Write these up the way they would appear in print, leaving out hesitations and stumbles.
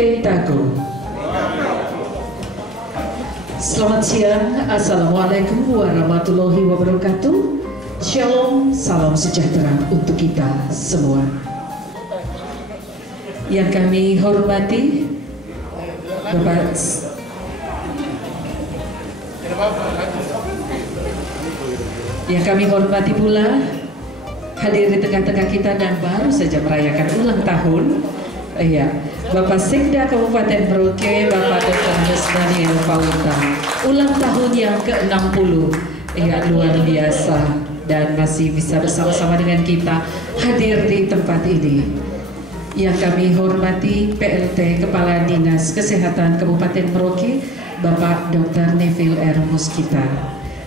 Entago. Selamat siang, Assalamualaikum warahmatullahi wabarakatuh. Shalom, salam sejahtera untuk kita semua. Yang kami hormati Bapak pula hadir di tengah-tengah kita dan baru saja merayakan ulang tahun, Bapak Sekda Kabupaten Merauke, Bapak Dr. Daniel Pauta, ulang tahun yang ke-60, luar biasa, dan masih bisa bersama-sama dengan kita hadir di tempat ini. Yang kami hormati PLT Kepala Dinas Kesehatan Kabupaten Merauke, Bapak Dr. Neville R. Muskita.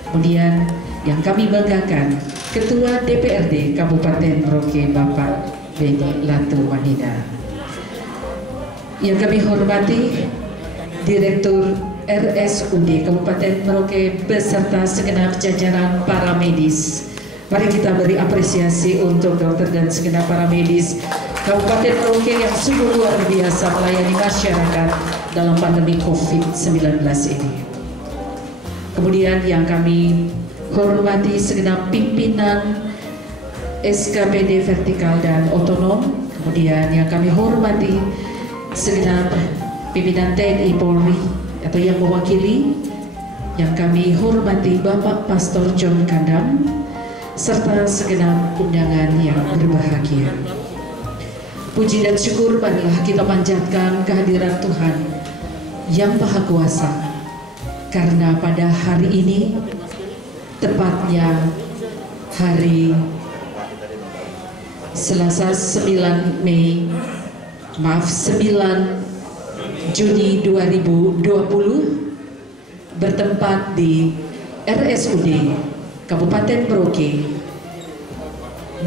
Kemudian yang kami banggakan, Ketua DPRD Kabupaten Merauke, Bapak Beni Latu Wanida. Yang kami hormati Direktur RSUD Kabupaten Merauke beserta segenap jajaran para medis. Mari kita beri apresiasi untuk dokter dan segenap para medis Kabupaten Merauke yang sungguh luar biasa melayani masyarakat dalam pandemi COVID-19 ini. Kemudian yang kami hormati segenap pimpinan SKPD vertikal dan otonom. Kemudian yang kami hormati segenap pimpinan TNI Polri atau yang mewakili. Yang kami hormati Bapak Pastor John Kandam serta segenap undangan yang berbahagia. Puji dan syukur marilah kita panjatkan kehadiran Tuhan yang Maha Kuasa, karena pada hari ini, tepatnya hari Selasa 9 Juni 2020, bertempat di RSUD Kabupaten Merauke,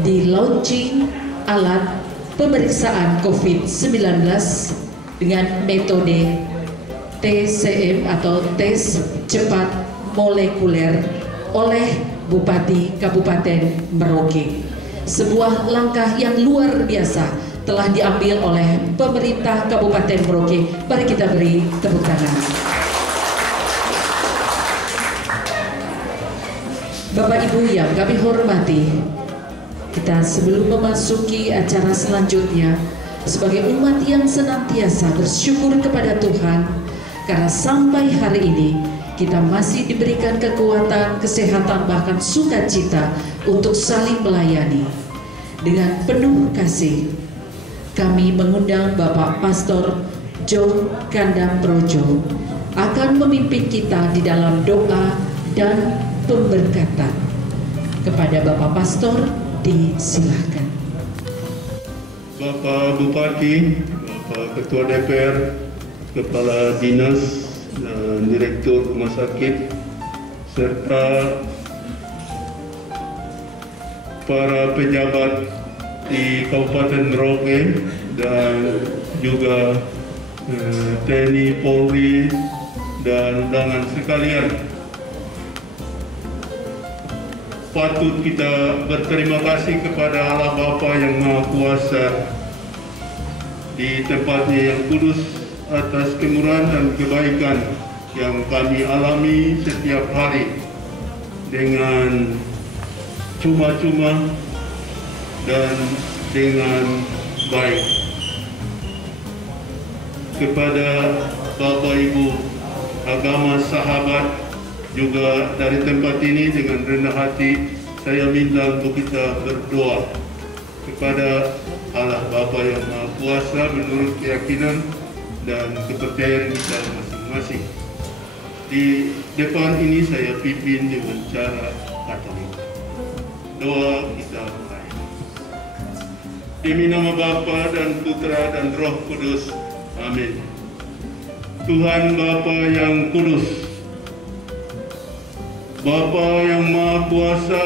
di launching alat pemeriksaan COVID-19 dengan metode TCM atau tes cepat molekuler oleh Bupati Kabupaten Merauke. Sebuah langkah yang luar biasa telah diambil oleh pemerintah Kabupaten Merauke. Mari kita beri tepuk tangan. Bapak Ibu yang kami hormati, kita sebelum memasuki acara selanjutnya, sebagai umat yang senantiasa bersyukur kepada Tuhan karena sampai hari ini kita masih diberikan kekuatan, kesehatan, bahkan sukacita untuk saling melayani. Dengan penuh kasih, kami mengundang Bapak Pastor John Kandam Projo akan memimpin kita di dalam doa dan pemberkatan. Kepada Bapak Pastor, disilahkan. Bapak Bupati, Bapak Ketua DPR, Kepala Dinas, dan Direktur Rumah Sakit, serta para pejabat di Kabupaten Merauke dan juga TNI Polri dan undangan sekalian. Patut kita berterima kasih kepada Allah Bapa yang Maha Kuasa di tempatnya yang kudus atas kemurahan dan kebaikan yang kami alami setiap hari dengan cuma-cuma dan dengan baik. Kepada Bapak Ibu agama sahabat juga dari tempat ini, dengan rendah hati saya minta untuk kita berdoa kepada Allah Bapa yang Maha Kuasa menurut keyakinan dan kepercayaan kita masing-masing. Di depan ini saya pimpin dengan cara Katolik. Doa kita mulai. Demi nama Bapa dan Putra dan Roh Kudus. Amin. Tuhan Bapa yang kudus, Bapa yang Maha Kuasa,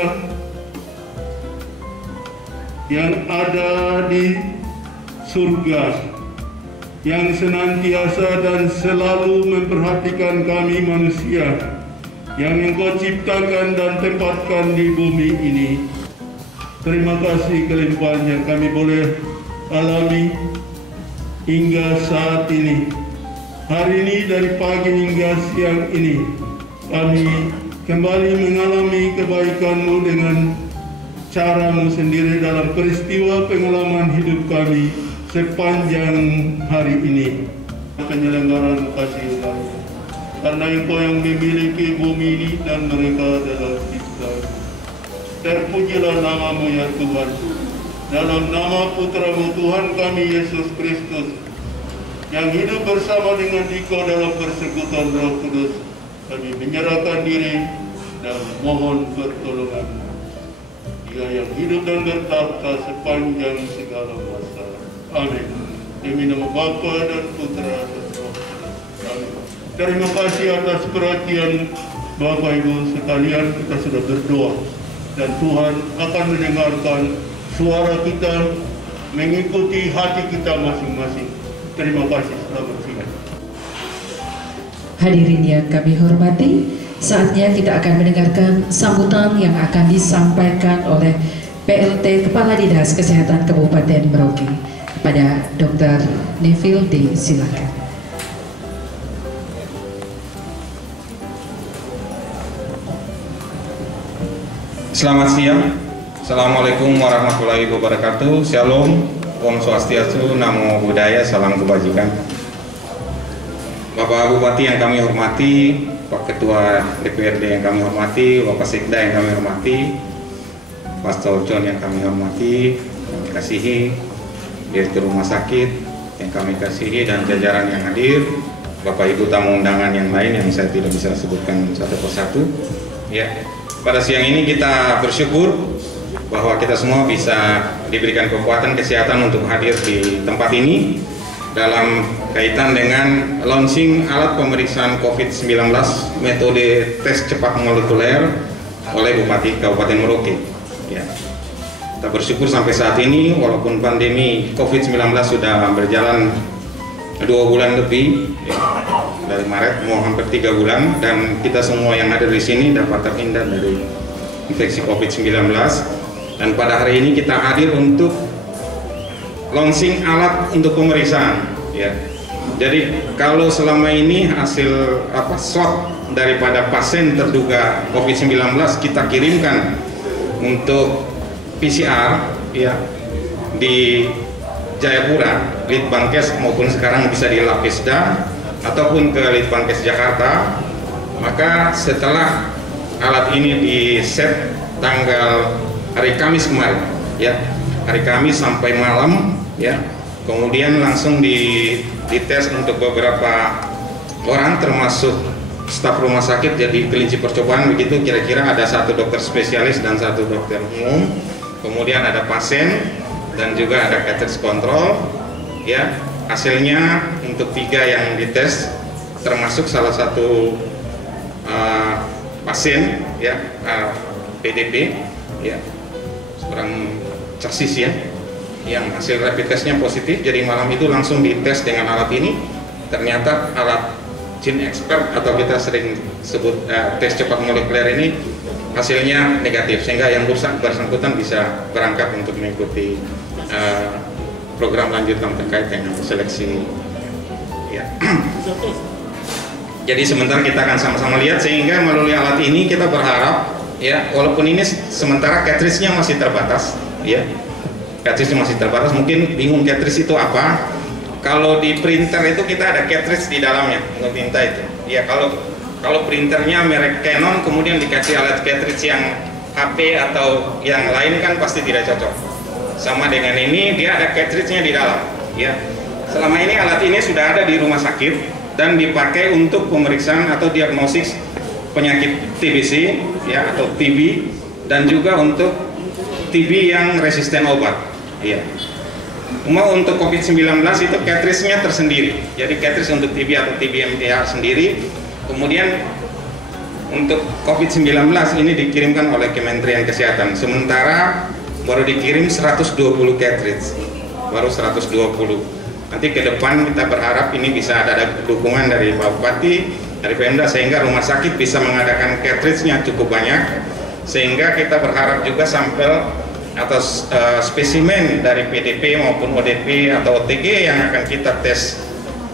yang ada di surga, yang senantiasa dan selalu memperhatikan kami manusia, yang Engkau ciptakan dan tempatkan di bumi ini. Terima kasih kelimpahan yang kami boleh alami hingga saat ini. Hari ini dari pagi hingga siang ini kami kembali mengalami kebaikan-Mu dengan cara-Mu sendiri dalam peristiwa pengalaman hidup kami sepanjang hari ini. Penyelenggaraan kasih Ilahi, karena Engkau yang memiliki bumi ini dan mereka adalah kita. Terpujilah nama-Mu ya Tuhan. Dalam nama Putra-Mu Tuhan kami Yesus Kristus, yang hidup bersama dengan Dikau dalam persekutuan Roh Kudus, kami menyerahkan diri dan mohon pertolongan. Dia yang hidup dan bertahta sepanjang segala masa. Amin. Demi nama Bapa dan Putra dan Roh Kudus. Amin. Terima kasih atas perhatian Bapak Ibu sekalian. Kita sudah berdoa dan Tuhan akan mendengarkan suara kita, mengikuti hati kita masing-masing. Terima kasih. Selamat siang. Hadirin yang kami hormati, saatnya kita akan mendengarkan sambutan yang akan disampaikan oleh PLT Kepala Dinas Kesehatan Kabupaten Merauke kepada Dr. Neville D. Silakan. Selamat siang. Assalamualaikum warahmatullahi wabarakatuh. Shalom, Om Swastiastu, Namo Buddhaya, salam kebajikan. Bapak Bupati yang kami hormati, Pak Ketua DPRD yang kami hormati, Bapak Sekda yang kami hormati, Pastor John yang kami hormati, kami kasihi, Direktur Rumah Sakit yang kami kasihi, dan jajaran yang hadir, Bapak Ibu tamu undangan yang lain yang saya tidak bisa sebutkan satu persatu. Ya, pada siang ini kita bersyukur bahwa kita semua bisa diberikan kekuatan kesehatan untuk hadir di tempat ini dalam kaitan dengan launching alat pemeriksaan COVID-19 metode tes cepat molekuler oleh Bupati Kabupaten Merauke. Ya. Kita bersyukur sampai saat ini walaupun pandemi COVID-19 sudah berjalan 2 bulan lebih, ya, dari Maret mau hampir 3 bulan, dan kita semua yang ada di sini dapat terhindar dari infeksi COVID-19. Dan pada hari ini kita hadir untuk launching alat untuk pemeriksaan. Ya. Jadi kalau selama ini hasil swab daripada pasien terduga COVID-19 kita kirimkan untuk PCR, ya, di Jayapura, Litbangkes, maupun sekarang bisa di Lapesda ataupun ke Litbangkes Jakarta, maka setelah alat ini di set tanggal hari Kamis kemarin, ya, hari Kamis sampai malam, ya, kemudian langsung dites untuk beberapa orang termasuk staf rumah sakit. Jadi kelinci percobaan begitu, kira-kira ada 1 dokter spesialis dan 1 dokter umum, kemudian ada pasien dan juga ada cartridge control. Ya, hasilnya untuk 3 yang dites termasuk salah satu pasien, ya, PDP, ya, seorang casis, ya, yang hasil rapid testnya positif. Jadi malam itu langsung dites dengan alat ini. Ternyata alat Gene Expert atau kita sering sebut tes cepat molekuler ini hasilnya negatif, sehingga yang bersangkutan bisa berangkat untuk mengikuti program lanjutan terkait dengan seleksi. Ya. Jadi sementara kita akan sama-sama lihat, sehingga melalui alat ini kita berharap, ya, walaupun ini sementara cartridge-nya masih terbatas, ya, cartridge-nya masih terbatas. Mungkin bingung cartridge itu apa? Kalau di printer itu kita ada cartridge di dalamnya untuk tinta itu. Ya, kalau printernya merek Canon kemudian dikasih alat cartridge yang HP atau yang lain kan pasti tidak cocok. Sama dengan ini, dia ada cartridge-nya di dalam. Ya, selama ini alat ini sudah ada di rumah sakit dan dipakai untuk pemeriksaan atau diagnosis penyakit TBC, ya, atau TB, dan juga untuk TB yang resisten obat. Ya. Cuma untuk COVID-19 itu cartridge-nya tersendiri. Jadi cartridge untuk TB atau TB-MDR sendiri. Kemudian untuk COVID-19 ini dikirimkan oleh Kementerian Kesehatan. Sementara baru dikirim 120 cartridge. Baru 120. Nanti ke depan kita berharap ini bisa ada dukungan dari Pak Bupati, dari Pemda, sehingga rumah sakit bisa mengadakan cartridge-nya cukup banyak. Sehingga kita berharap juga sampel atau spesimen dari PDP maupun ODP atau OTG yang akan kita tes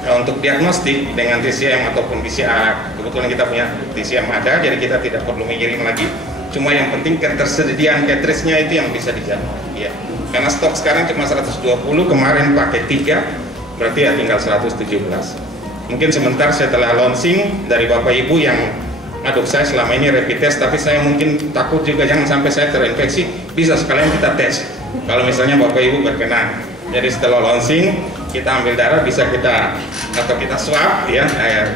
untuk diagnostik dengan TCM ataupun PCR. Kebetulan kita punya TCM ada, jadi kita tidak perlu mengirim lagi. Cuma yang penting ketersediaan cartridge-nya itu yang bisa dijamin. Ya. Karena stok sekarang cuma 120, kemarin pakai 3, berarti ya tinggal 117. Mungkin sebentar setelah launching dari Bapak Ibu yang aduh saya selama ini rapid test tapi saya mungkin takut juga jangan sampai saya terinfeksi, bisa sekalian kita tes kalau misalnya Bapak Ibu berkenan. Jadi setelah launching kita ambil darah, bisa kita atau kita swab ya,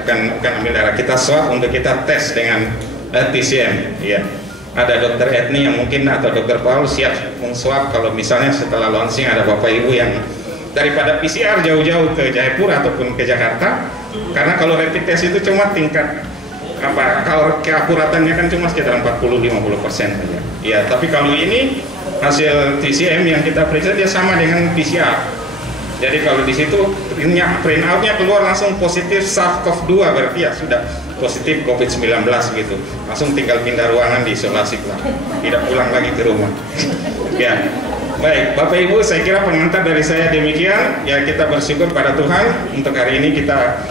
bukan ambil darah, kita swab untuk kita tes dengan TCM ya. Ada dokter Etni yang mungkin atau dokter Paul siap menswab kalau misalnya setelah launching ada Bapak Ibu yang daripada PCR jauh-jauh ke Jayapura ataupun ke Jakarta, karena kalau rapid test itu cuma tingkat kalau keakuratannya kan cuma sekitar 40-50% saja. Ya, tapi kalau ini hasil TCM yang kita periksa dia sama dengan PCR. Jadi kalau di situ print outnya keluar langsung positif SARS-CoV-2, berarti ya sudah positif COVID-19 gitu. Langsung tinggal pindah ruangan diisolasi lah, tidak pulang lagi ke rumah. Ya, baik Bapak Ibu, saya kira pengantar dari saya demikian. Ya, kita bersyukur pada Tuhan untuk hari ini kita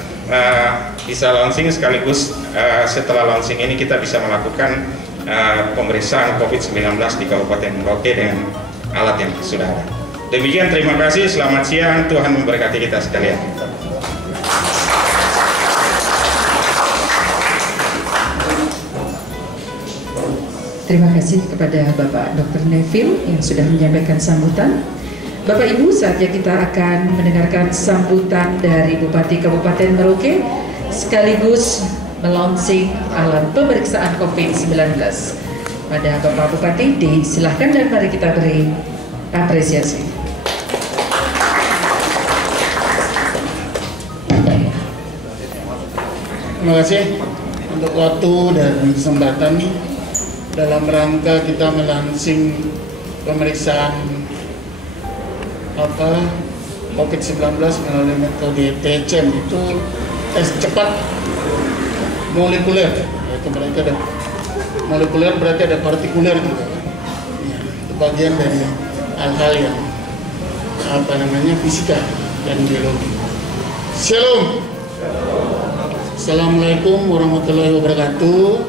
bisa launching, sekaligus setelah launching ini kita bisa melakukan pemeriksaan COVID-19 di Kabupaten Merauke dengan alat yang sudah ada. Demikian, terima kasih, selamat siang, Tuhan memberkati kita sekalian. Terima kasih kepada Bapak Dr. Neville yang sudah menyampaikan sambutan. Bapak Ibu, saatnya kita akan mendengarkan sambutan dari Bupati Kabupaten Merauke sekaligus melaunching alat pemeriksaan COVID-19. Pada Bapak Bupati, disilahkan dan mari kita beri apresiasi. Terima kasih untuk waktu dan kesempatan nih dalam rangka kita melaunching pemeriksaan COVID-19 melalui metode TCM, itu tes cepat molekuler, yaitu mereka ada molekuler berarti ada partikuler juga kan? Ya, itu bagian dari hal-hal yang fisika dan biologi. Shalom. Assalamualaikum warahmatullahi wabarakatuh.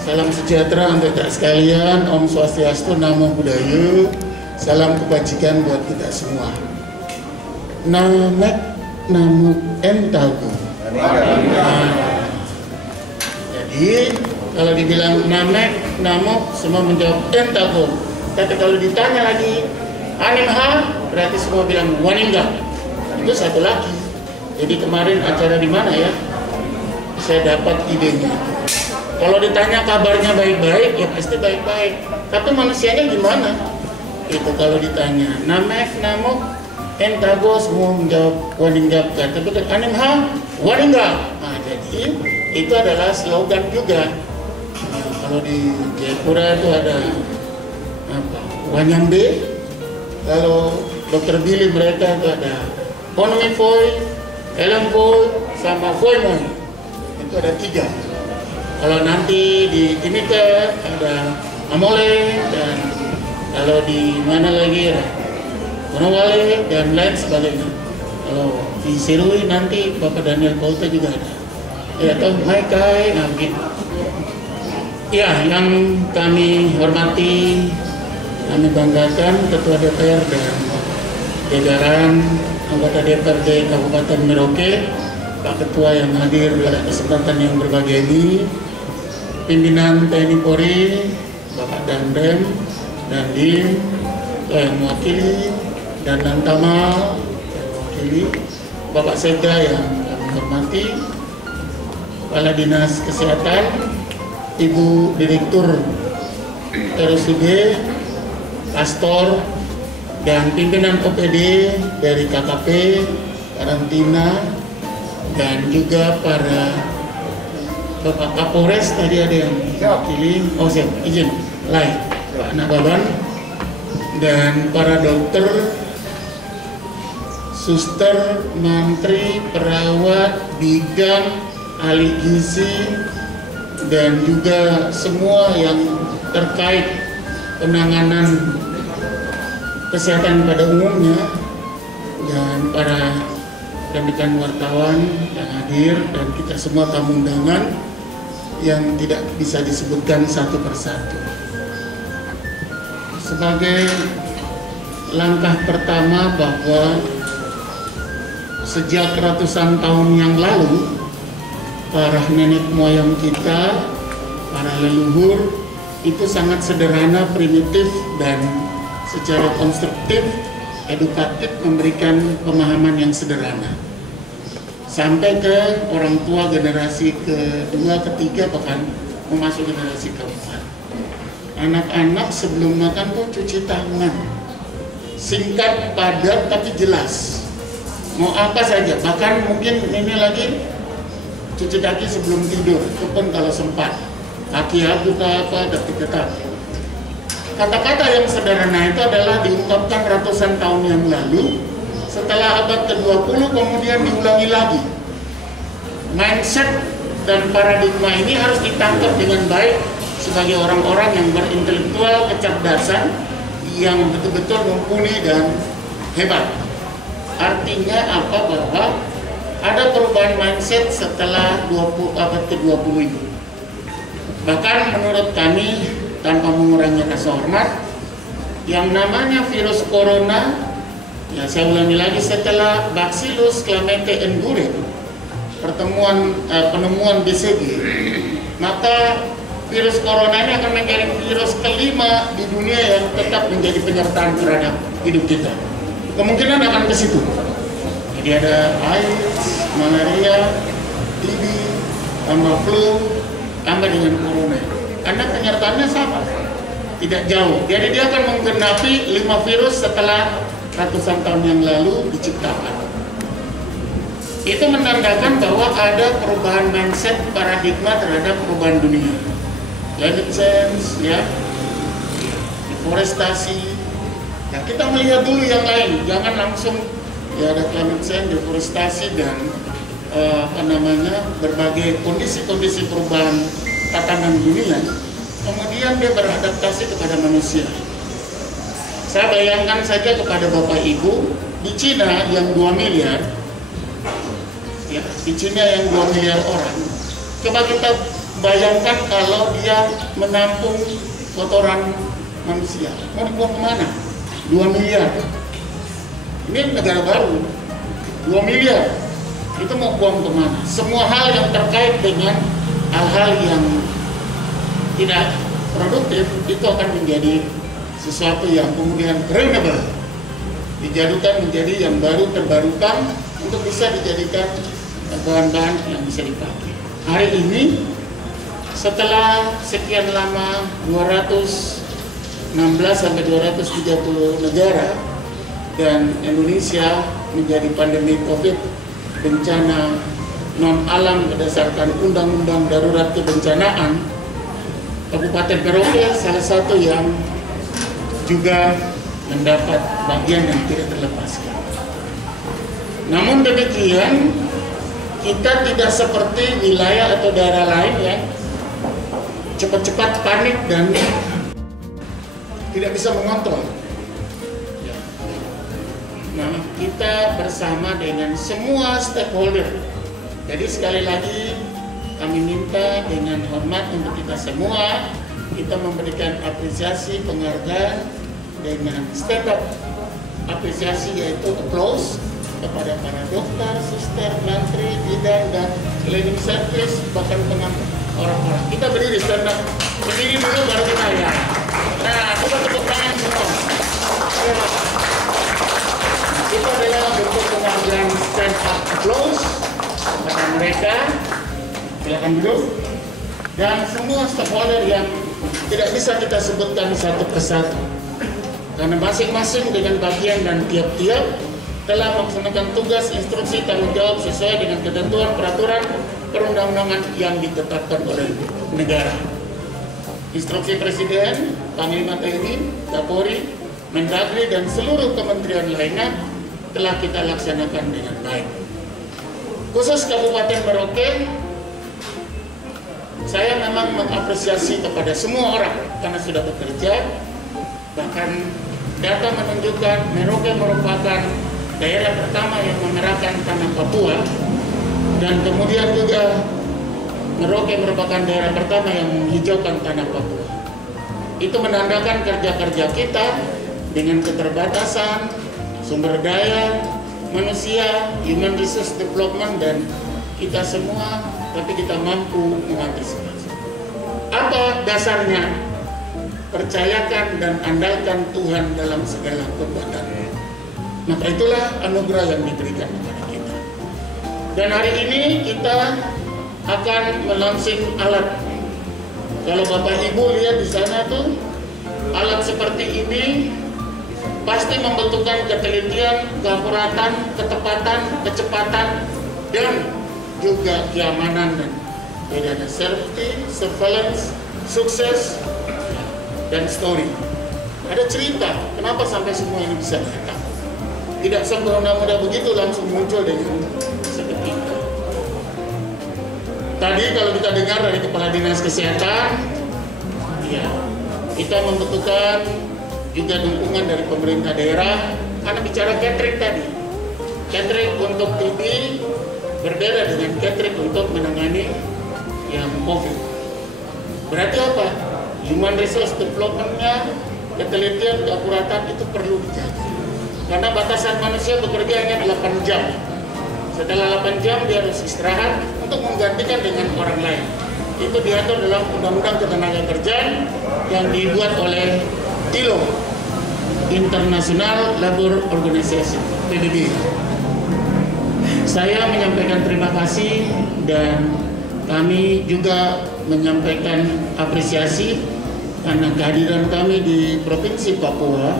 Salam sejahtera untuk kita sekalian. Om Swastiastu, Namo Buddhaya. Salam kebajikan buat kita semua. Namek Namo Entago. Jadi kalau dibilang Namek Namo, semua menjawab Entago. Tapi kalau ditanya lagi Animha, berarti semua bilang Waningga. Itu satu lagi. Jadi kemarin acara di mana ya? Saya dapat idenya. Kalau ditanya kabarnya baik-baik, ya pasti baik-baik. Tapi manusianya gimana? Itu kalau ditanya Namek Namo Entago, semua menjawab Waningga. Tapi Animha Waningga. Nah, jadi itu adalah slogan juga. Nah, kalau di Jayapura itu ada Wanyambe. Kalau Dokter Billy mereka itu ada Konomi Foy, Elem Foy, sama Foy Moy. Itu ada 3. Kalau nanti di Timika ada Amole, dan kalau di mana lagi ya Wonowale dan lain sebagainya. Kalau di Sirui nanti Bapak Daniel Pauta juga ada. Ya, atau Maikai, nah begitu. Ya, yang kami hormati, kami banggakan Ketua DPR dan jajaran anggota DPRD Kabupaten Merauke, Pak Ketua yang hadir pada kesempatan yang berbahagia ini, pimpinan TNI Polri, Bapak Danrem, Dandim, yang mewakili, dan Lantamal yang mewakili, Bapak Sekda yang kami hormati, Kepala Dinas Kesehatan, Ibu Direktur RSUD, Pastor, dan pimpinan OPD dari KKP, karantina, dan juga para Bapak Kapolres tadi ada yang mewakili, siap, izin, lain, Pak Nababan, dan para dokter, suster, mantri, perawat, bidan, ahli gizi, dan juga semua yang terkait penanganan kesehatan pada umumnya dan para rekan wartawan yang hadir dan kita semua tamu undangan yang tidak bisa disebutkan satu persatu. Sebagai langkah pertama bahwa sejak ratusan tahun yang lalu para nenek moyang kita, para leluhur itu sangat sederhana, primitif dan secara konstruktif, edukatif memberikan pemahaman yang sederhana. Sampai ke orang tua generasi kedua, ketiga, bahkan memasuki generasi keempat. Anak-anak sebelum makan tuh cuci tangan. Singkat, padat, tapi jelas. Mau apa saja, bahkan mungkin ini lagi cuci kaki sebelum tidur, itu pun kalau sempat. Kaki aku apa, tapi tetap. Kata-kata yang sederhana itu adalah diungkapkan ratusan tahun yang lalu. Setelah abad ke-20 kemudian diulangi lagi. Mindset dan paradigma ini harus ditangkap dengan baik sebagai orang-orang yang berintelektual, kecerdasan, yang betul-betul mumpuni dan hebat. Artinya apa? Bahwa ada perubahan mindset setelah abad ke-20 ini. Bahkan menurut kami, tanpa mengurangi rasa hormat, yang namanya virus corona, ya saya ulangi lagi, setelah Bacillus Clamete Endure, penemuan BCG, maka virus corona ini akan menjadi virus kelima di dunia yang tetap menjadi penyertaan terhadap hidup kita. Kemungkinan akan ke situ. Jadi ada AIDS, malaria, TB, tambah flu, tambah dengan corona. Karena penyertaannya sama, tidak jauh. Jadi dia akan menggenapi 5 virus setelah ratusan tahun yang lalu diciptakan. Itu menandakan bahwa ada perubahan mindset paradigma terhadap perubahan dunia. Climate change, ya, deforestasi. Ya, kita melihat dulu yang lain, jangan langsung ya ada climate change, deforestasi dan berbagai kondisi-kondisi perubahan tatanan dunia. Kemudian dia beradaptasi kepada manusia. Saya bayangkan saja kepada Bapak Ibu, di Cina yang 2 miliar, ya, di Cina yang 2 miliar orang, coba kita bayangkan kalau dia menampung kotoran manusia, mau dibuang kemana? 2 miliar. Ini negara baru, 2 miliar. Itu mau buang kemana? Semua hal yang terkait dengan hal-hal yang tidak produktif itu akan menjadi sesuatu yang kemudian renewable, dijadukan menjadi yang baru, terbarukan untuk bisa dijadikan bahan-bahan yang bisa dipakai. Hari ini setelah sekian lama 216 sampai 230 negara dan Indonesia menjadi pandemi COVID, bencana non alam berdasarkan Undang-Undang Darurat Kebencanaan, Kabupaten Merauke salah satu yang juga mendapat bagian yang tidak terlepaskan. Namun demikian, kita tidak seperti wilayah atau daerah lain yang cepat-cepat panik dan tidak bisa mengontrol. Nah, kita bersama dengan semua stakeholder. Jadi sekali lagi kami minta dengan hormat untuk kita semua, kita memberikan apresiasi, penghargaan dengan stand up apresiasi, yaitu applause kepada para dokter, suster, mantri, bidan, dan cleaning service, bahkan orang-orang. Kita berdiri, stand up. Berdiri dulu baru kita ya. Nah, coba tepuk tangan semua. Itu adalah bentuk penghargaan stand up applause kepada mereka. Silakan duduk. Dan semua stakeholder yang tidak bisa kita sebutkan satu persatu, karena masing-masing dengan bagian dan tiap-tiap telah melaksanakan tugas, instruksi, tanggung jawab sesuai dengan ketentuan peraturan perundang-undangan yang ditetapkan oleh negara. Instruksi Presiden, Panglima TNI, Kapolri, Mendagri, dan seluruh kementerian lainnya telah kita laksanakan dengan baik. Khusus Kabupaten Merauke, saya memang mengapresiasi kepada semua orang karena sudah bekerja, bahkan data menunjukkan Merauke merupakan daerah pertama yang mengerahkan tanah Papua, dan kemudian juga Merauke merupakan daerah pertama yang menghijaukan tanah Papua. Itu menandakan kerja-kerja kita dengan keterbatasan sumber daya manusia, human resource development, dan kita semua, tapi kita mampu mengantisipasi. Apa dasarnya? Percayakan dan andalkan Tuhan dalam segala kekuatannya. Maka itulah anugerah yang diberikan kepada kita. Dan hari ini kita akan melaunching alat. Kalau Bapak Ibu lihat di sana tuh, alat seperti ini pasti membutuhkan ketelitian, keakuratan, ketepatan, kecepatan, dan juga keamanan, dan bedanya safety, surveillance, sukses, dan story. Ada cerita kenapa sampai semua ini bisa datang. Tidak sempurna mudah begitu langsung muncul dengan seketika. Tadi kalau kita dengar dari Kepala Dinas Kesehatan, ya, kita membutuhkan juga dukungan dari pemerintah daerah, karena bicara catering tadi. Catering untuk TB berbeda dengan catering untuk menangani yang COVID. Berarti apa? Human resource development-nya, ketelitian, keakuratan itu perlu dijaga. Karena batasan manusia bekerja hanya 8 jam. Setelah 8 jam dia harus istirahat untuk menggantikan dengan orang lain. Itu diatur dalam Undang-Undang Ketenagakerjaan yang dibuat oleh ILO, International Labour Organization, PBB. Saya menyampaikan terima kasih, dan kami juga menyampaikan apresiasi karena kehadiran kami di Provinsi Papua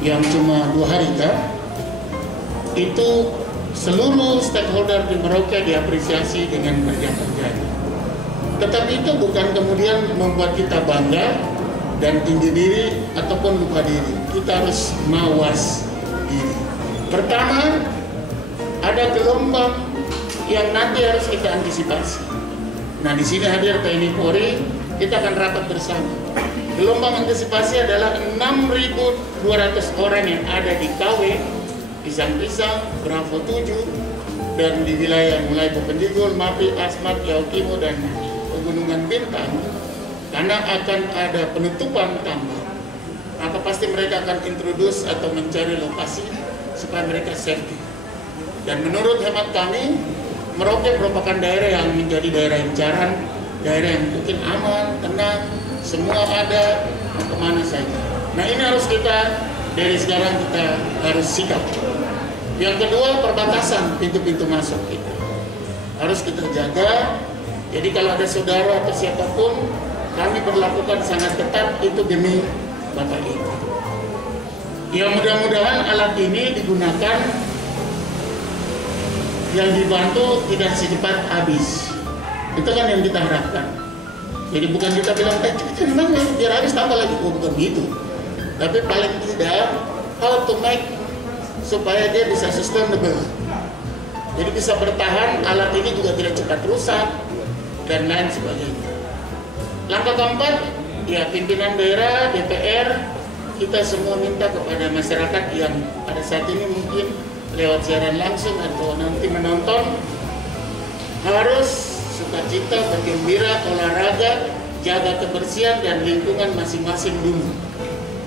yang cuma 2 hari itu seluruh stakeholder di Merauke diapresiasi dengan kerja-kerjanya. Tetapi itu bukan kemudian membuat kita bangga dan tinggi diri ataupun lupa diri. Kita harus mawas diri. Pertama, ada gelombang yang nanti harus kita antisipasi. Nah, di sini hadir TNI Polri, kita akan rapat bersama. Gelombang antisipasi adalah 6.200 orang yang ada di KW, Pisang-Pisang, Bravo 7, dan di wilayah mulai Pependigul, Mapi, Asmat, Yaukimo, dan Pegunungan Bintang. Karena akan ada penutupan tambang, maka pasti mereka akan introduce atau mencari lokasi supaya mereka safety. Dan menurut hemat kami, Merauke merupakan daerah yang menjadi daerah incaran, daerah yang mungkin aman, tenang, semua ada, kemana saja. Nah, ini harus kita, dari sekarang kita harus sikap. Yang kedua, perbatasan pintu-pintu masuk kita harus kita jaga. Jadi kalau ada saudara atau siapapun, kami berlakukan sangat ketat, itu demi Bapak Ibu. Ya, mudah-mudahan alat ini digunakan, yang dibantu tidak secepat habis. Itu kan yang kita harapkan. Jadi bukan kita bilang, memang biar habis tambah lagi, bukan begitu. Tapi paling tidak, how to make supaya dia bisa sustainable. Jadi bisa bertahan, alat ini juga tidak cepat rusak, dan lain sebagainya. Langkah keempat, ya pimpinan daerah, DPR, kita semua minta kepada masyarakat yang pada saat ini mungkin lewat siaran langsung atau nanti menonton, harus sukacita, bergembira, olahraga, jaga kebersihan dan lingkungan masing-masing dulu,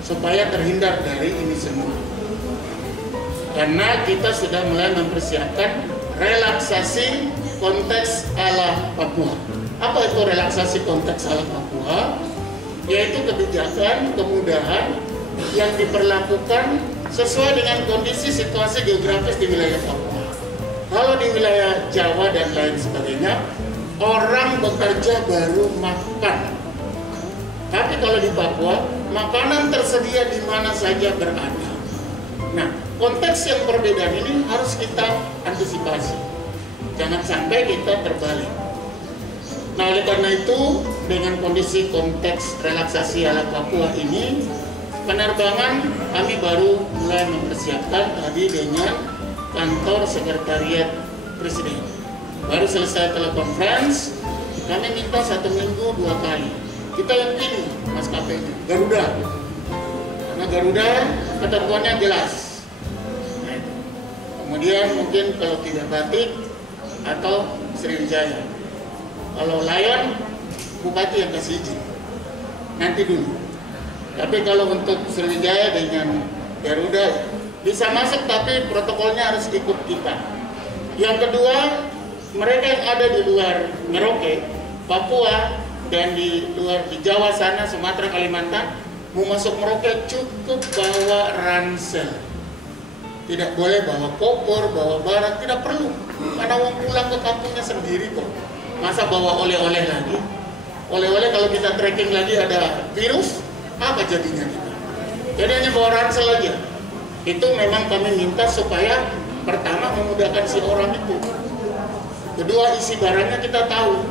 supaya terhindar dari ini semua. Karena kita sudah mulai mempersiapkan relaksasi konteks ala Papua. Apa itu relaksasi konteks ala Papua? Yaitu kebijakan, kemudahan yang diperlakukan sesuai dengan kondisi situasi geografis di wilayah Papua. Kalau di wilayah Jawa dan lain sebagainya, orang bekerja baru makan. Tapi kalau di Papua, makanan tersedia di mana saja berada. Nah, konteks yang perbedaan ini harus kita antisipasi. Jangan sampai kita terbalik. Nah, oleh karena itu, dengan kondisi konteks relaksasi ala Papua ini, penerbangan kami baru mulai mempersiapkan tadi dengan kantor sekretariat presiden. Baru selesai telekonferensi, kami minta 1 minggu 2 kali. Kita yang pilih maskapai Garuda, karena Garuda ketentuannya jelas. Nah, kemudian mungkin kalau tidak Batik atau Sriwijaya. Kalau Lion, Bupati yang kasih izin. Nanti dulu. Tapi kalau untuk Sriwijaya dengan Garuda bisa masuk, tapi protokolnya harus ikut kita. Yang kedua, mereka yang ada di luar Merauke, Papua, dan di luar di Jawa sana, Sumatera, Kalimantan, mau masuk Merauke cukup bawa ransel. Tidak boleh bawa koper, bawa barang, tidak perlu. Karena mau pulang ke kampungnya sendiri kok. Masa bawa oleh-oleh lagi? Oleh-oleh kalau kita tracking lagi ada virus, apa jadinya kita? Jadi hanya bawa ransel aja. Itu memang kami minta supaya pertama memudahkan si orang itu. Kedua, isi barangnya kita tahu.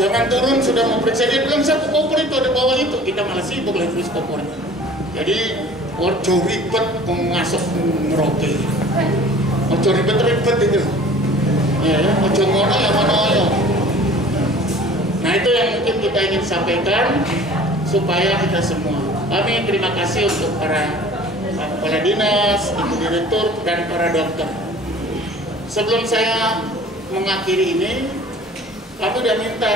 Jangan turun sudah mau periksa dia bilang saya koper itu ada bawah itu, kita malah sibuk lagi tulis kopernya. Jadi ojo ribet mengasuk Merauke. Ojo ribet itu. Ya, ojo ngono ya mana ya. Nah itu yang mungkin kita ingin sampaikan supaya kita semua. Kami terima kasih untuk para kepala dinas, ibu direktur, dan para dokter. Sebelum saya mengakhiri ini, kami sudah minta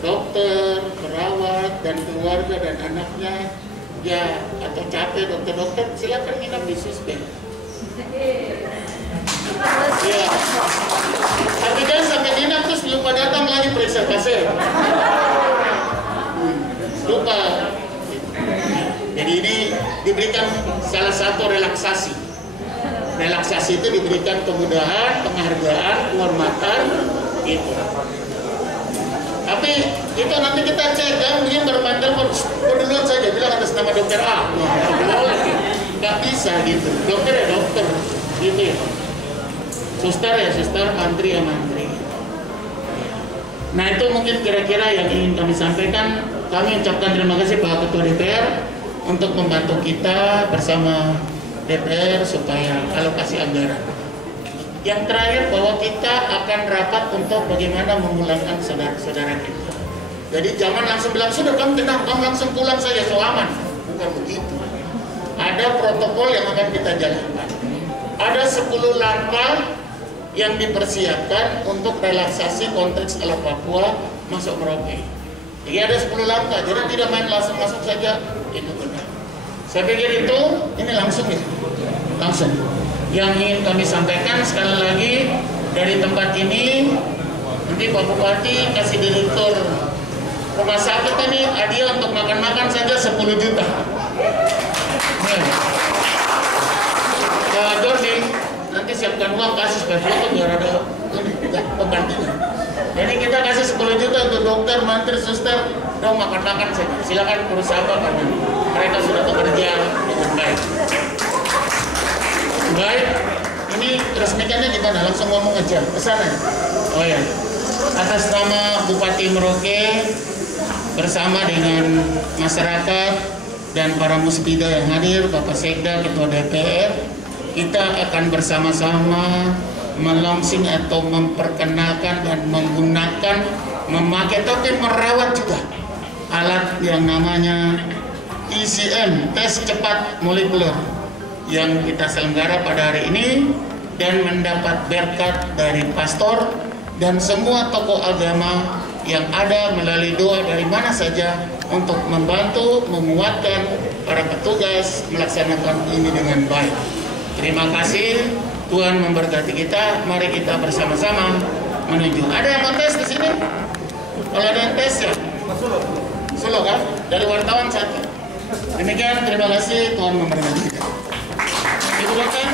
dokter, perawat, dan keluarga dan anaknya, ya atau capek dokter-dokter, silakan nginap di Suspek. Ya, tapi jangan sampai nginap terus lupa datang lagi periksa pasien. Lupa. Jadi ini diberikan salah satu relaksasi. Relaksasi itu diberikan kemudahan, penghargaan, penghormatan, gitu. Tapi itu nanti kita cek, kan mungkin bermandang duluan saja bilang atas nama dokter A. Nggak bisa gitu. Dokter ya dokter, gitu ya. Suster ya suster, mantri ya mantri. Nah itu mungkin kira-kira yang ingin kami sampaikan. Kami ucapkan terima kasih Pak Ketua DPR untuk membantu kita bersama DPR supaya alokasi anggaran. Yang terakhir bahwa kita akan rapat untuk bagaimana memulangkan saudara-saudara kita. Jadi jangan langsung bilang sudah kamu tenang, kamu langsung pulang saja so aman. Bukan begitu. Ada protokol yang akan kita jalankan. Ada 10 langkah yang dipersiapkan untuk relaksasi konteks ala Papua masuk Merauke. Jadi ada 10 langkah, jadi tidak main langsung masuk saja, itu benar. Saya pikir itu, ini langsung ya, langsung. Yang ingin kami sampaikan sekali lagi dari tempat ini, nanti Pak Bupati kasih direktur rumah sakit ini hadiah untuk makan-makan saja 10 juta. Pak Jordi, nanti siapkan uang kasih supaya biar ada penggantinya. Jadi kita kasih 10 juta untuk dokter, mantri, suster, dong makan-makan saja. Silakan urus apa karena mereka sudah bekerja dengan baik. Baik, ini resmikannya gimana? Langsung ngomong aja, kesana. Oh ya, atas nama Bupati Merauke bersama dengan masyarakat dan para musbida yang hadir, Bapak Sekda, Ketua DPR, kita akan bersama-sama melaunching atau memperkenalkan dan menggunakan, memakai tapi merawat juga alat yang namanya TCM, tes cepat molekuler, yang kita selenggara pada hari ini dan mendapat berkat dari pastor dan semua tokoh agama yang ada melalui doa dari mana saja untuk membantu menguatkan para petugas melaksanakan ini dengan baik. Terima kasih, Tuhan memberkati kita. Mari kita bersama-sama menuju. Ada yang mau tes di sini? Kalau ada yang tes ya? Solo kan? Dari wartawan satu. Demikian, terima kasih, Tuhan memberkati kita. Ibu dokter.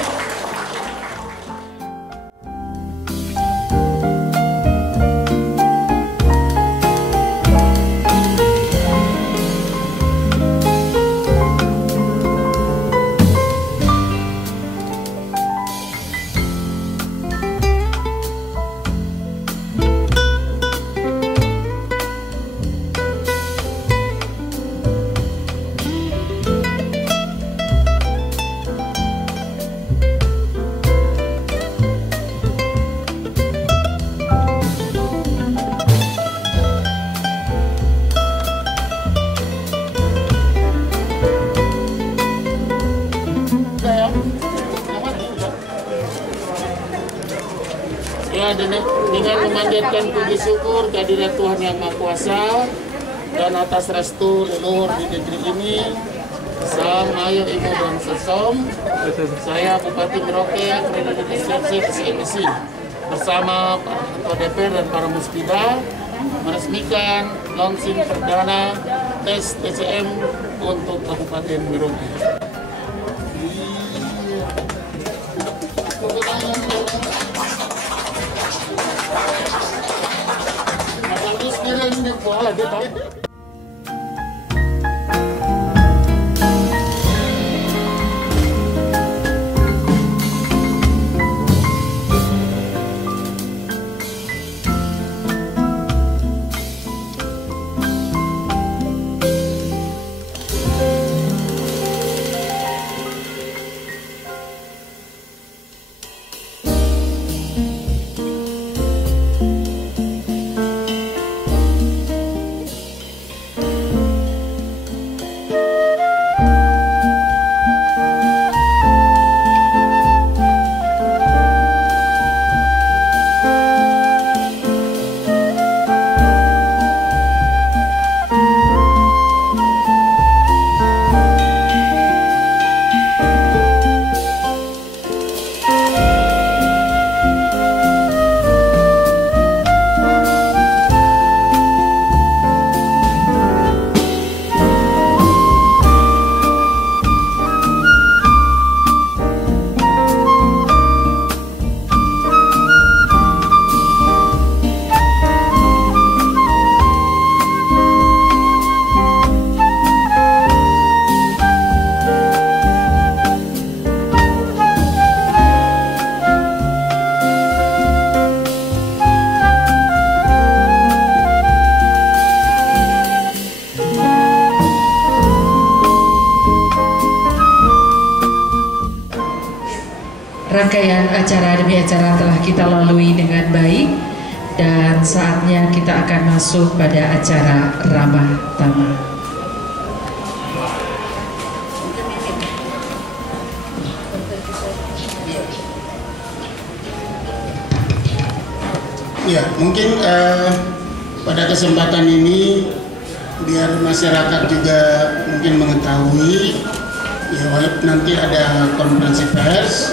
dengan memanjatkan puji syukur kehadirat Tuhan Yang Maha Kuasa dan atas restu leluhur di negeri ini, Sang Ayo Ibu dan Sesom, saya Bupati Merauke, Frederick SMC bersama para Ketua DPR dan para Muspida meresmikan launching perdana tes TCM untuk Kabupaten Merauke. Rangkaian acara demi acara telah kita lalui dengan baik dan saatnya kita akan masuk pada acara ramah tamah. Ya, mungkin pada kesempatan ini biar masyarakat juga mungkin mengetahui, ya walaupun nanti ada konferensi pers,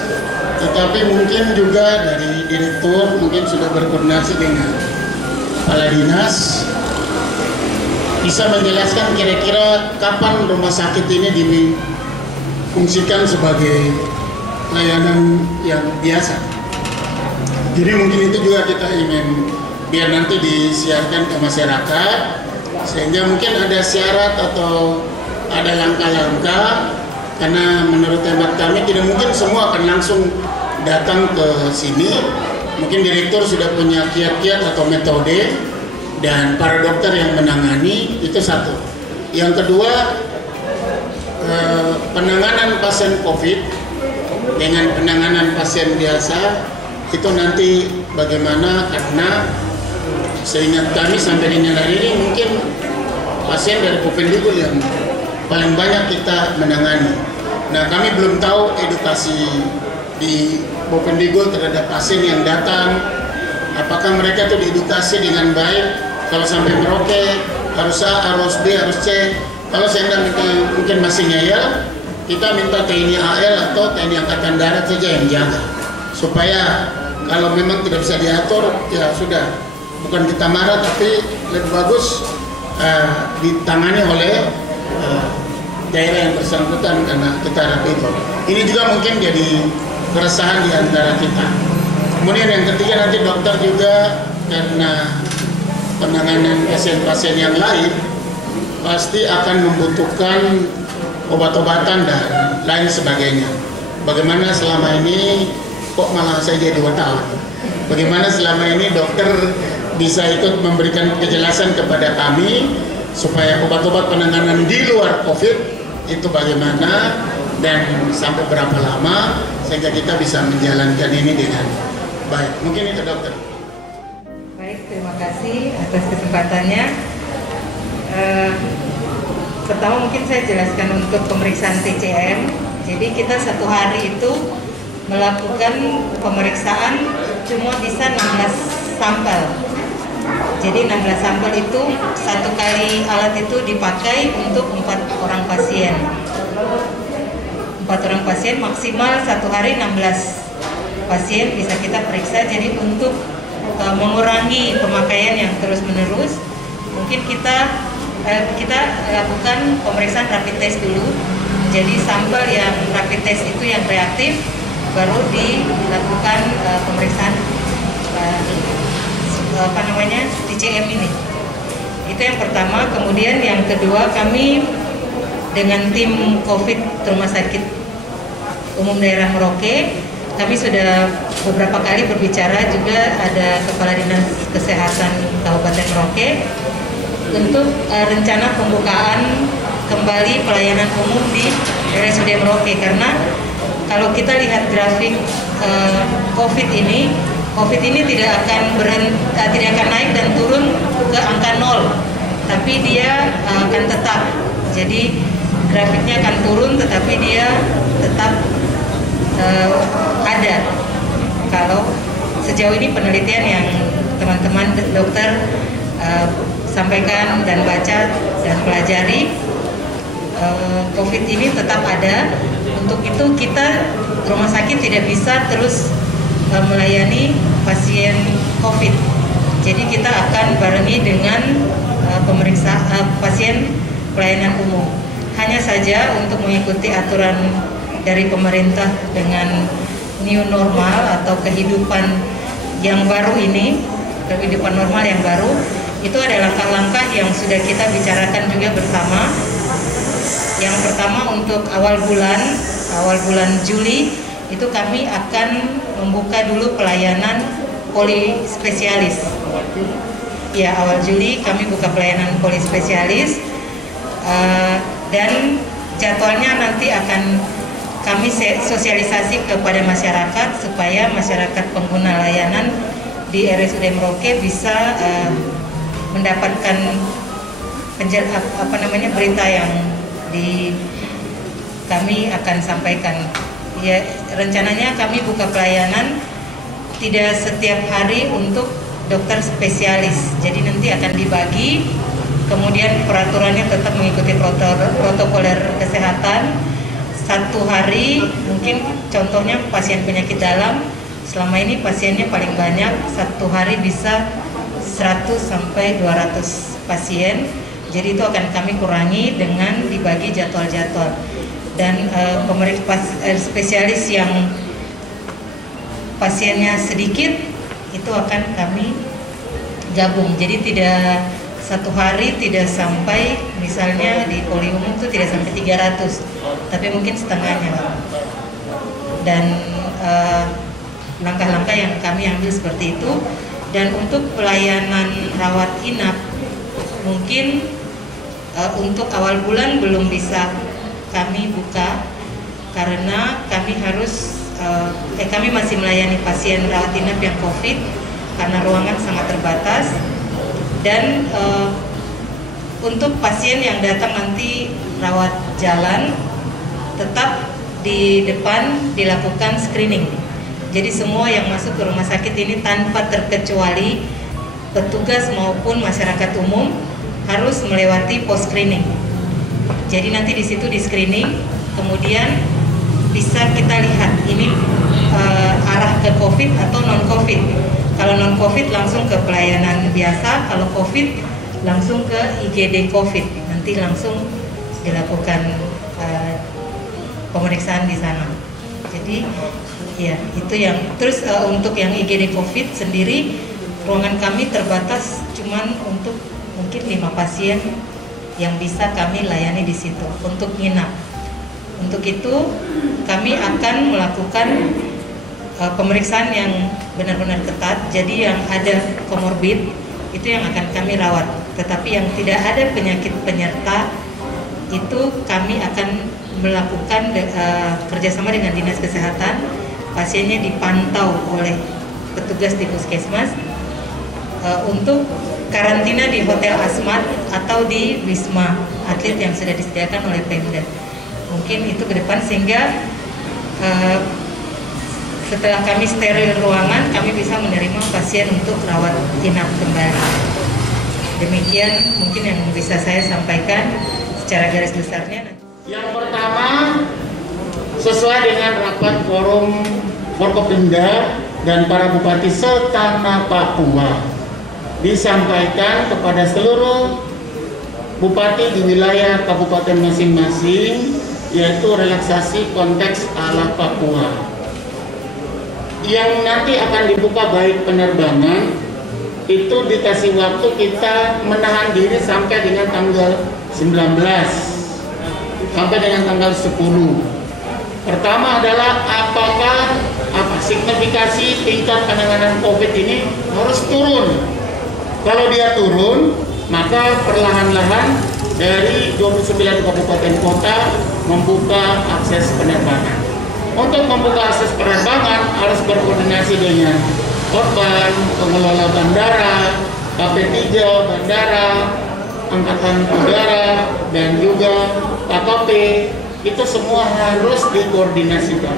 tetapi mungkin juga dari direktur mungkin sudah berkoordinasi dengan kepala dinas bisa menjelaskan kira-kira kapan rumah sakit ini difungsikan sebagai layanan yang biasa. Jadi mungkin itu juga kita ingin biar nanti disiarkan ke masyarakat, sehingga mungkin ada syarat atau ada langkah-langkah, karena menurut hemat kami tidak mungkin semua akan langsung datang ke sini. Mungkin direktur sudah punya kiat-kiat atau metode dan para dokter yang menangani, itu satu. Yang kedua, penanganan pasien COVID dengan penanganan pasien biasa itu nanti bagaimana, karena seingat kami sampai dini hari ini mungkin pasien dari Bovendigul yang paling banyak kita menangani. Nah, kami belum tahu edukasi di Bovendigul terhadap pasien yang datang, apakah mereka itu diedukasi dengan baik. Kalau sampai Merauke harus A, harus B, harus C. Kalau saya mungkin masih ngeyel, kita minta TNI AL atau TNI Angkatan Darat saja yang jaga, supaya kalau memang tidak bisa diatur, ya sudah, bukan kita marah, tapi lebih bagus ditangani oleh daerah yang bersangkutan, karena kita harap itu. Ini juga mungkin jadi keresahan di antara kita. Kemudian yang ketiga, nanti dokter juga karena penanganan pasien-pasien yang lain pasti akan membutuhkan obat-obatan dan lain sebagainya. Bagaimana selama ini kok malah saya jadi wartawan? Bagaimana selama ini dokter bisa ikut memberikan kejelasan kepada kami supaya obat-obat penanganan di luar COVID itu bagaimana dan sampai berapa lama sehingga kita bisa menjalankan ini dengan baik. Mungkin itu dokter. Baik, terima kasih atas kesempatannya. Pertama mungkin saya jelaskan untuk pemeriksaan TCM. Jadi kita satu hari itu melakukan pemeriksaan cuma bisa 16 sampel. Jadi 16 sampel itu satu kali alat itu dipakai untuk 4 orang pasien. 4 orang pasien maksimal satu hari 16 pasien bisa kita periksa. Jadi untuk mengurangi pemakaian yang terus-menerus, mungkin kita lakukan pemeriksaan rapid test dulu. Jadi sampel yang rapid test itu yang reaktif baru dilakukan pemeriksaan TCM ini. Itu yang pertama. Kemudian yang kedua, kami dengan tim COVID Rumah Sakit Umum Daerah Merauke, kami sudah beberapa kali berbicara, juga ada Kepala Dinas Kesehatan Kabupaten Merauke untuk rencana pembukaan kembali pelayanan umum di RSUD Merauke. Karena kalau kita lihat grafik COVID ini tidak akan naik dan turun ke angka 0, tapi dia akan tetap. Jadi grafiknya akan turun, tetapi dia tetap ada. Kalau sejauh ini penelitian yang teman-teman dokter sampaikan dan baca dan pelajari, COVID ini tetap ada. Untuk itu kita rumah sakit tidak bisa terus melayani pasien COVID. Jadi kita akan barengi dengan pemeriksaan pasien pelayanan umum. Hanya saja untuk mengikuti aturan dari pemerintah dengan new normal atau kehidupan yang baru ini, kehidupan normal yang baru, itu ada langkah-langkah yang sudah kita bicarakan juga bersama. Yang pertama, untuk awal bulan Juli itu kami akan membuka dulu pelayanan polispesialis. Ya, awal Juli kami buka pelayanan polispesialis, dan jadwalnya nanti akan kami sosialisasi kepada masyarakat supaya masyarakat pengguna layanan di RSUD Merauke bisa mendapatkan berita yang kami akan sampaikan. Ya, rencananya kami buka pelayanan tidak setiap hari untuk dokter spesialis. Jadi nanti akan dibagi, kemudian peraturannya tetap mengikuti protokoler kesehatan. Satu hari, mungkin contohnya pasien penyakit dalam, selama ini pasiennya paling banyak, satu hari bisa 100 sampai 200 pasien. Jadi itu akan kami kurangi dengan dibagi jadwal-jadwal. Dan spesialis yang pasiennya sedikit itu akan kami gabung. Jadi tidak satu hari tidak sampai, misalnya di poli umum itu tidak sampai 300, tapi mungkin setengahnya. Dan langkah-langkah yang kami ambil seperti itu. Dan untuk pelayanan rawat inap, mungkin untuk awal bulan belum bisa kami buka karena kami kami masih melayani pasien rawat inap yang COVID karena ruangan sangat terbatas. Dan untuk pasien yang datang nanti rawat jalan, tetap di depan dilakukan screening. Jadi semua yang masuk ke rumah sakit ini tanpa terkecuali petugas maupun masyarakat umum harus melewati post screening. Jadi nanti di situ di screening, kemudian bisa kita lihat ini arah ke COVID atau non COVID. Kalau non COVID langsung ke pelayanan biasa, kalau COVID langsung ke IGD COVID. Nanti langsung dilakukan pemeriksaan di sana. Jadi ya itu yang terus untuk yang IGD COVID sendiri, ruangan kami terbatas cuman untuk mungkin 5 pasien yang bisa kami layani di situ untuk nginap. Untuk itu kami akan melakukan pemeriksaan yang benar-benar ketat. Jadi yang ada komorbid itu yang akan kami rawat, tetapi yang tidak ada penyakit penyerta itu kami akan melakukan kerjasama dengan Dinas Kesehatan. Pasiennya dipantau oleh petugas di puskesmas untuk karantina di Hotel Asmat atau di Wisma Atlet yang sudah disediakan oleh Pemda. Mungkin itu ke depan, sehingga setelah kami steril ruangan, kami bisa menerima pasien untuk rawat inap kembali. Demikian mungkin yang bisa saya sampaikan secara garis besarnya. Yang pertama, sesuai dengan rapat forum Forkopimda dan para bupati setanah Papua, disampaikan kepada seluruh bupati di wilayah kabupaten masing-masing, yaitu relaksasi konteks ala Papua yang nanti akan dibuka baik penerbangan, itu dikasih waktu kita menahan diri sampai dengan tanggal 19 sampai dengan tanggal 10. Pertama adalah apakah signifikasi tingkat penanganan COVID ini harus turun. Kalau dia turun, maka perlahan-lahan dari 29 kabupaten kota membuka akses penerbangan. Untuk membuka akses penerbangan harus berkoordinasi dengan korban, pengelola bandara, KP3 bandara, Angkatan Udara, dan juga KKP. Itu semua harus dikoordinasikan.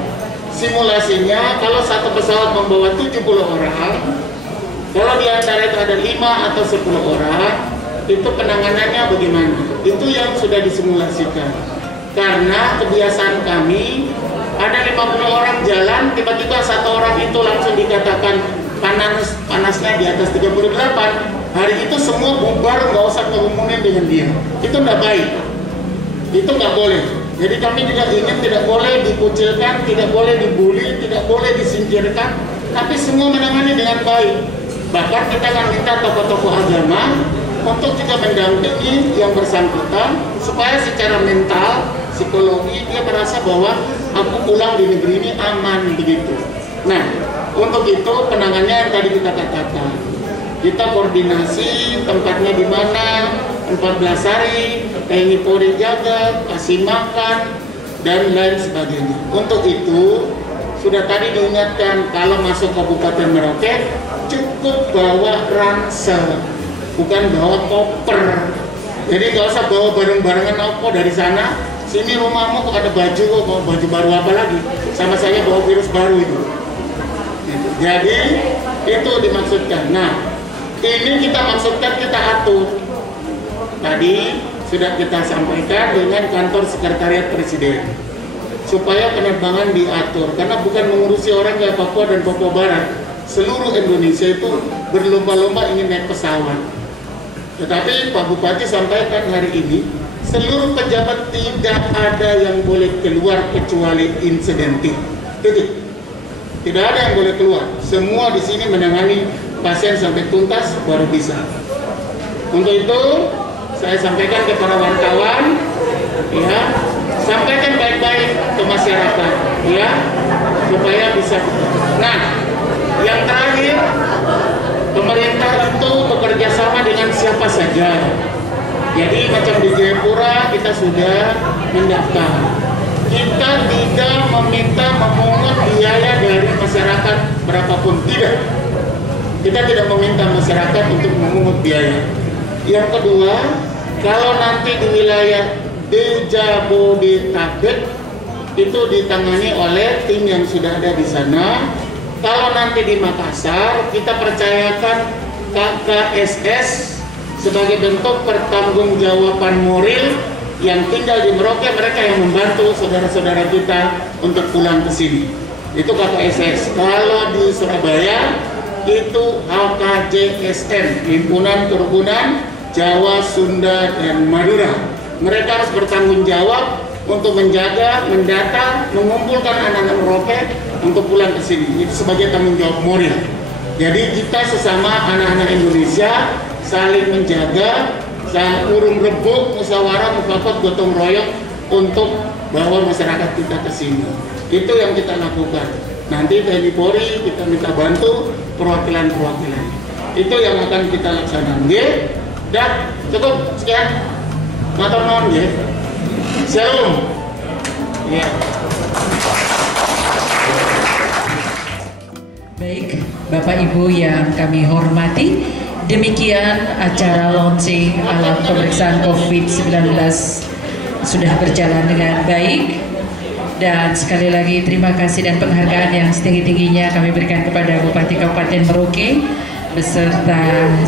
Simulasinya, kalau satu pesawat membawa 70 orang, kalau di antara itu ada 5 atau 10 orang, itu penanganannya bagaimana? Itu yang sudah disimulasikan. Karena kebiasaan kami, ada 50 orang jalan, tiba-tiba satu orang itu langsung dikatakan panasnya di atas 38. Hari itu semua bubar, nggak usah kerumunin dengan dia. Itu nggak baik. Itu nggak boleh. Jadi kami juga ingin tidak boleh dikucilkan, tidak boleh dibully, tidak boleh disingkirkan, tapi semua menangani dengan baik. Bahkan kita akan minta tokoh-tokoh agama untuk juga mendampingi yang bersangkutan supaya secara mental, psikologi dia merasa bahwa aku pulang di negeri ini aman begitu. Nah, untuk itu penanganannya yang tadi kita katakan, kita koordinasi tempatnya di mana, 14 hari, TNI Polri jaga, kasih makan, dan lain sebagainya. Untuk itu, sudah tadi diingatkan kalau masuk Kabupaten Merauke, cukup bawa ransel, bukan bawa koper. Jadi nggak usah bawa barang-barangan apa dari sana, sini rumahmu kok ada baju, kok bawa baju baru apa lagi? Sama saya bawa virus baru itu. Jadi, itu dimaksudkan. Nah, ini kita maksudkan kita atur. Tadi sudah kita sampaikan dengan kantor sekretariat presiden supaya penerbangan diatur, karena bukan mengurusi orang kayak Papua dan Papua Barat. Seluruh Indonesia itu berlomba-lomba ingin naik pesawat. Tetapi Pak Bupati sampaikan hari ini, seluruh pejabat tidak ada yang boleh keluar kecuali insidentif. Tidak ada yang boleh keluar. Semua di sini menangani pasien sampai tuntas baru bisa. Untuk itu saya sampaikan kepada wartawan, ya, sampaikan baik-baik ke masyarakat, ya, supaya bisa. Nah, yang terakhir, pemerintah itu bekerja sama dengan siapa saja. Jadi macam di Jayapura kita sudah mendaftar. Kita tidak meminta memungut biaya dari masyarakat berapapun, tidak. Kita tidak meminta masyarakat untuk memungut biaya. Yang kedua, kalau nanti di wilayah di Jabodetabek itu ditangani oleh tim yang sudah ada di sana. Kalau nanti di Makassar, kita percayakan KKSS sebagai bentuk pertanggungjawaban moral yang tinggal di Merauke, mereka yang membantu saudara-saudara kita untuk pulang ke sini. Itu KKSS. Kalau di Surabaya itu HKJSN, Himpunan Kerukunan Jawa, Sunda, dan Madura. Mereka harus bertanggung jawab untuk menjaga, mendata, mengumpulkan anak-anak Merauke untuk pulang ke sini. Itu sebagai tanggung jawab moral. Jadi kita sesama anak-anak Indonesia saling menjaga, saling urung rebuk, musyawarah, mufakat, gotong royong untuk bawa masyarakat kita ke sini. Itu yang kita lakukan. Nanti TNI Polri kita minta bantu perwakilan-perwakilan. Itu yang akan kita laksanakan. Dan cukup sekian. Matur nuwun nggih. Shalom. Ya. Baik, Bapak Ibu yang kami hormati, demikian acara launching alat pemeriksaan COVID-19 sudah berjalan dengan baik. Dan sekali lagi terima kasih dan penghargaan yang setinggi-tingginya kami berikan kepada Bupati Kabupaten Merauke beserta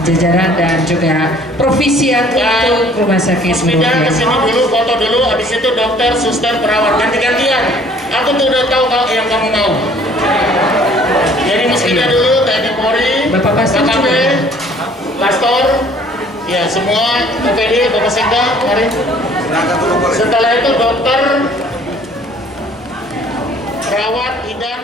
jajaran dan juga provisiat untuk Rumah Sakit Merauke. Kesini dulu, foto dulu, habis itu dokter, suster, perawat, ganti-gantian. Aku tuh udah tahu yang kamu mau. Jadi Musbida dulu, TNI Polri, Bapak Pastor, KKP, Pastor, ya semua, OPD, Bapak Sekda, mari. Setelah itu dokter, perawat, bidan.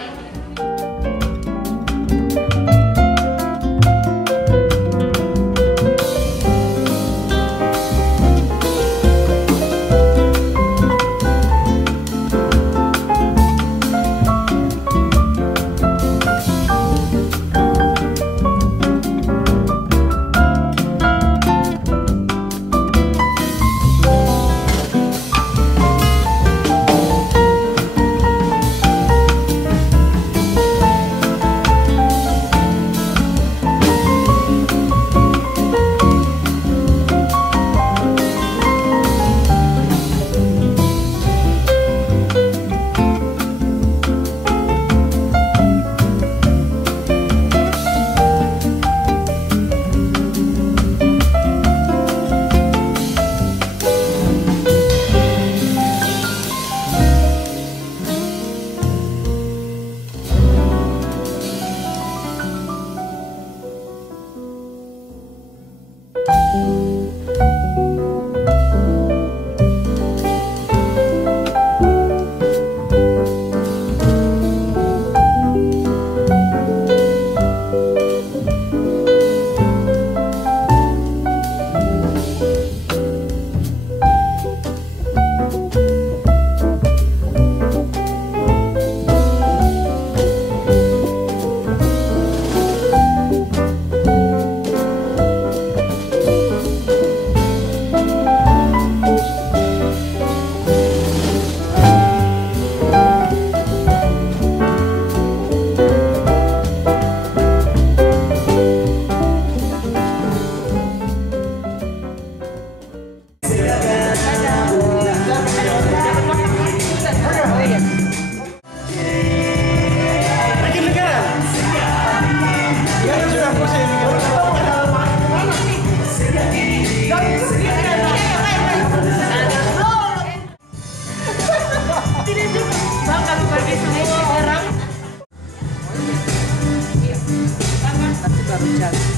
Baru jalan.